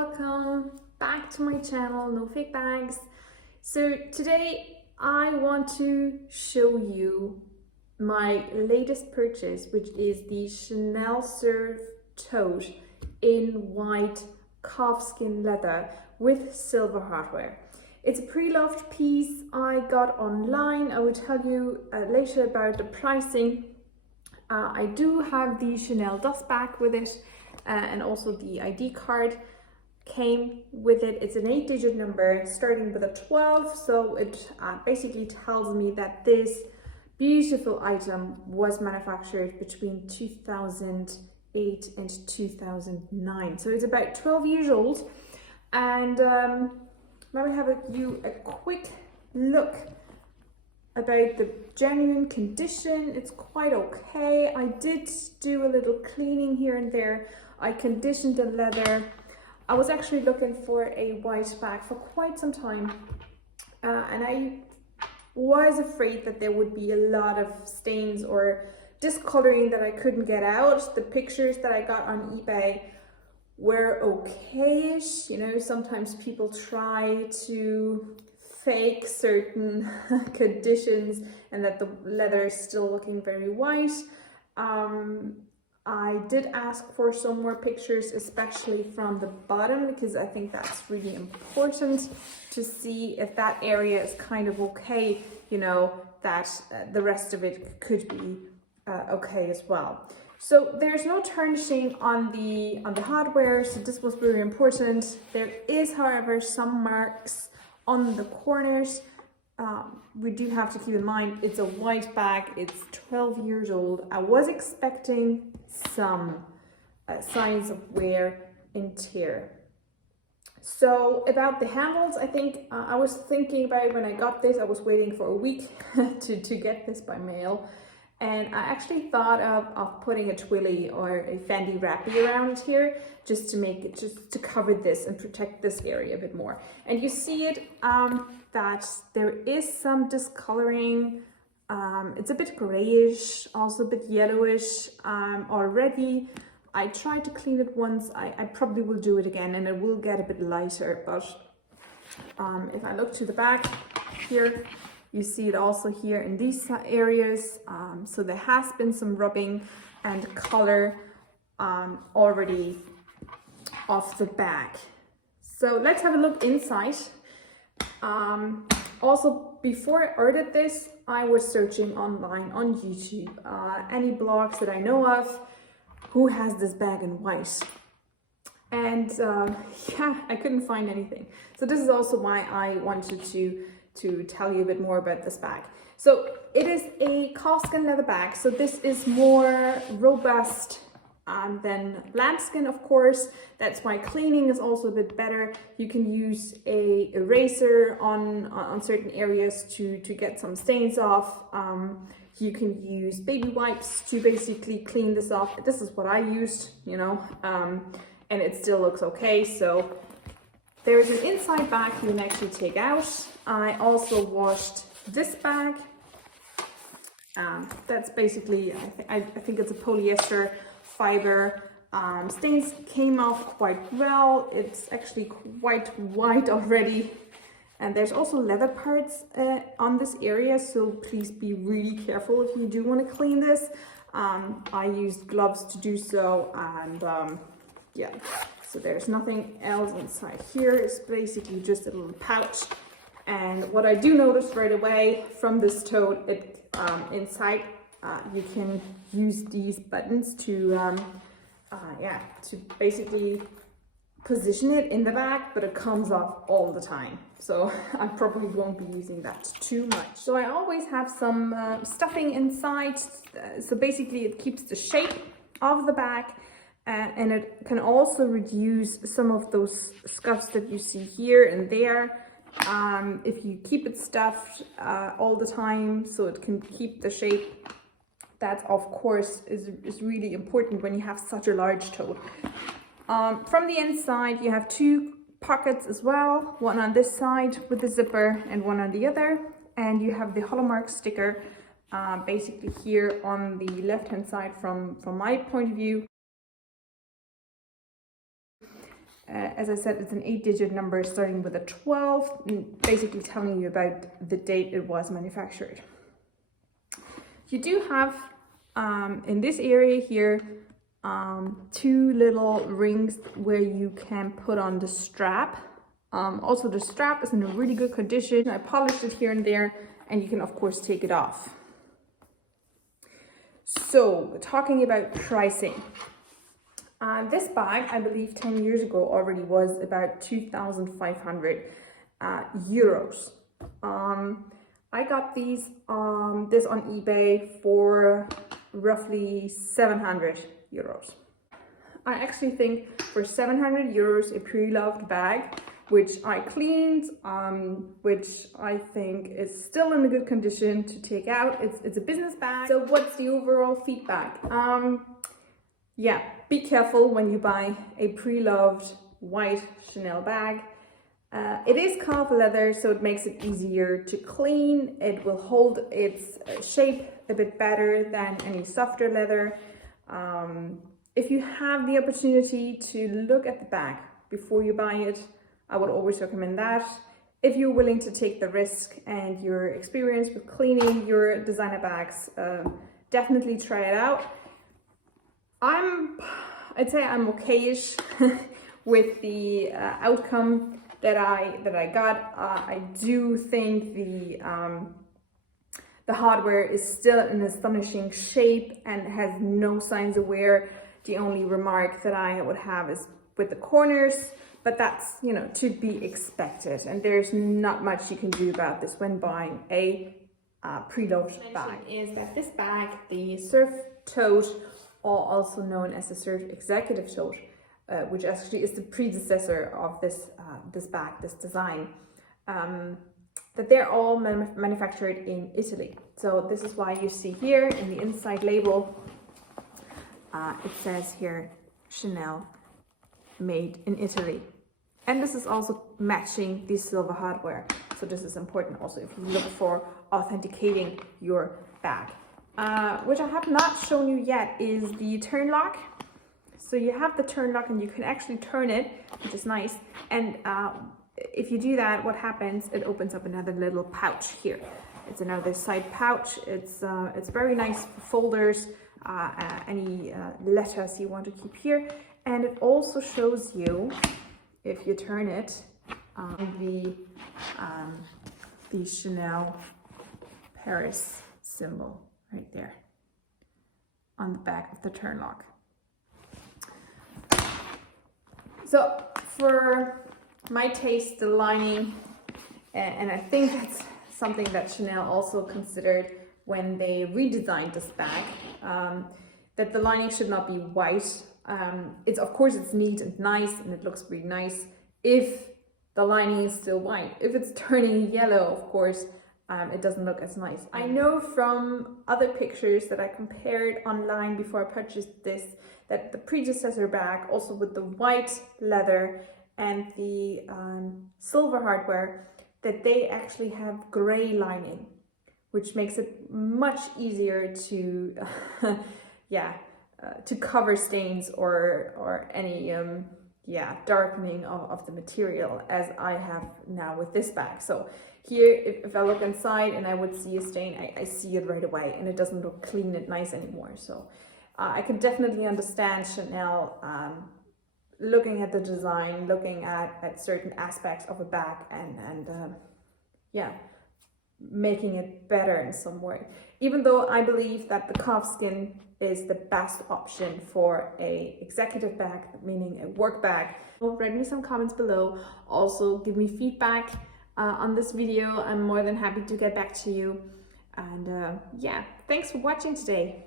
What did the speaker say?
welcome back to my channel, No Fake Bags. So today I want to show you my latest purchase, which is the Chanel Cerf Tote in white calfskin leather with silver hardware. It's a pre-loved piece I got online. I will tell you later about the pricing. I do have the Chanel dust bag with it, and also the ID card came with it. It's an 8-digit number starting with a 12, so it basically tells me that this beautiful item was manufactured between 2008 and 2009, so it's about 12 years old. And now we have a quick look about the genuine condition. It's quite okay. I did do a little cleaning here and there. I conditioned the leather. I was actually looking for a white bag for quite some time, and I was afraid that there would be a lot of stains or discoloring that I couldn't get out. The pictures that I got on eBay were okay-ish. You know, sometimes people try to fake certain conditions and that the leather is still looking very white. I did ask for some more pictures, especially from the bottom, because I think that's really important to see if that area is kind of okay, you know, that the rest of it could be okay as well. So there's no tarnishing on the hardware, so this was very important. There is, however, some marks on the corners. We do have to keep in mind it's a white bag, it's 12 years old. I was expecting some signs of wear and tear. So about the handles, I think I was thinking about it when I got this. I was waiting for a week to get this by mail. And I actually thought of putting a twilly or a Fendi wrappy around here just to make it, just to cover this and protect this area a bit more. And you see it, that there is some discoloring. It's a bit grayish, also a bit yellowish already. I tried to clean it once. I probably will do it again and it will get a bit lighter. But if I look to the back here, you see it also here in these areas. So there has been some rubbing and color already off the bag. So let's have a look inside. Also, before I ordered this, I was searching online on YouTube, any blogs that I know of who has this bag in white. And yeah, I couldn't find anything. So this is also why I wanted to tell you a bit more about this bag. So it is a calfskin leather bag, so this is more robust than lambskin, of course. That's why cleaning is also a bit better. You can use a eraser on certain areas to get some stains off. You can use baby wipes to basically clean this off. This is what I used, you know, and it still looks okay. So there is an inside bag you can actually take out. I also washed this bag. That's basically, I think it's a polyester fiber. Stains came off quite well. It's actually quite white already. And there's also leather parts on this area, so please be really careful if you do want to clean this. I used gloves to do so, and yeah. So there's nothing else inside here. It's basically just a little pouch. And what I do notice right away from this tote, inside you can use these buttons to to basically position it in the bag, but it comes off all the time. So I probably won't be using that too much. So I always have some stuffing inside. So basically it keeps the shape of the bag. And it can also reduce some of those scuffs that you see here and there. If you keep it stuffed all the time, so it can keep the shape. That, of course, is really important when you have such a large tote. From the inside, you have two pockets as well. One on this side with the zipper and one on the other. And you have the hallmark sticker basically here on the left-hand side from my point of view. As I said, it's an 8-digit number starting with a 12, basically telling you about the date it was manufactured. You do have in this area here 2 little rings where you can put on the strap. Also, the strap is in a really good condition. I polished it here and there, and you can of course take it off. So, talking about pricing. This bag, I believe 10 years ago already was about 2,500 euros. I got this on eBay for roughly 700 euros. I actually think for 700 euros, a pre-loved bag, which I cleaned, which I think is still in a good condition to take out. It's a business bag. So what's the overall feedback? Yeah, be careful when you buy a pre-loved white Chanel bag. It is calf leather, so it makes it easier to clean. It will hold its shape a bit better than any softer leather. If you have the opportunity to look at the bag before you buy it, I would always recommend that. If you're willing to take the risk and you're experienced with cleaning your designer bags, definitely try it out. I'd say I'm okay-ish with the outcome that I got. I do think the hardware is still in astonishing shape and has no signs of wear. The only remark that I would have is with the corners, but that's, you know, to be expected, and there's not much you can do about this when buying a preloved bag. Is that this bag, the Cerf Tote, or also known as the Cerf Executive Tote, which actually is the predecessor of this bag, this design, that they're all manufactured in Italy. So this is why you see here in the inside label, it says here Chanel, made in Italy. And this is also matching the silver hardware. So this is important also if you look for authenticating your bag. Which I have not shown you yet is the turn lock. So you have the turn lock and you can actually turn it, which is nice. And if you do that, what happens? It opens up another little pouch here. It's another side pouch. It's very nice for folders, any letters you want to keep here. And it also shows you, if you turn it, the Chanel Paris symbol right there on the back of the turn lock. So for my taste, the lining, and I think that's something that Chanel also considered when they redesigned this bag, that the lining should not be white. Of course it's neat and nice and it looks really nice if the lining is still white. If it's turning yellow, of course, it doesn't look as nice. I know from other pictures that I compared online before I purchased this, that the predecessor bag, also with the white leather and the silver hardware, that they actually have gray lining, which makes it much easier to to cover stains or any darkening of the material, as I have now with this bag. So here, if I look inside and I would see a stain, I see it right away and it doesn't look clean and nice anymore. So I can definitely understand Chanel looking at the design, looking at certain aspects of a bag and making it better in some way. Even though I believe that the calf skin is the best option for a executive bag, meaning a work bag. Write me some comments below. Also give me feedback on this video. I'm more than happy to get back to you. And thanks for watching today.